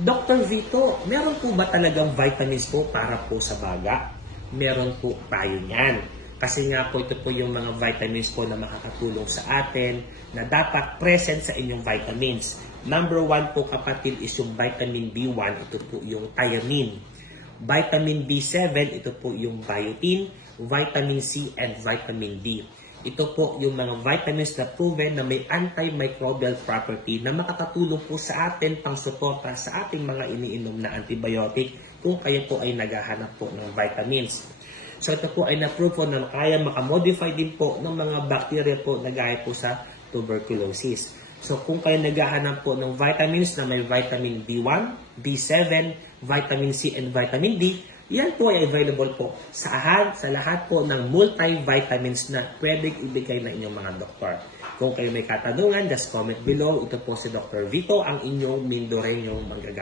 Dr. Vito, meron po ba talagang vitamins po para po sa baga? Meron po tayo niyan. Kasi nga po ito po yung mga vitamins po na makakatulong sa atin na dapat present sa inyong vitamins. Number one po kapatid is yung vitamin B1, ito po yung thiamine. Vitamin B7, ito po yung biotin, vitamin C, and vitamin D. Ito po yung mga vitamins na proven na may antimicrobial property na makakatulong po sa atin pang suporta sa ating mga iniinom na antibiotic kung kayo po ay naghahanap po ng vitamins. So ito po ay na-prove po na kaya makamodify din po ng mga bacteria po na gaya po sa tuberculosis. So kung kayo naghahanap po ng vitamins na may vitamin B1, B7, vitamin C, and vitamin D, yan po ay available po sa lahat, sa lahat po ng multivitamins na pwedeng ibigay ng inyong mga doktor. Kung kayo may katanungan, just comment below. Ito po si Dr. Vito, ang inyong Mindoreño manggagawa.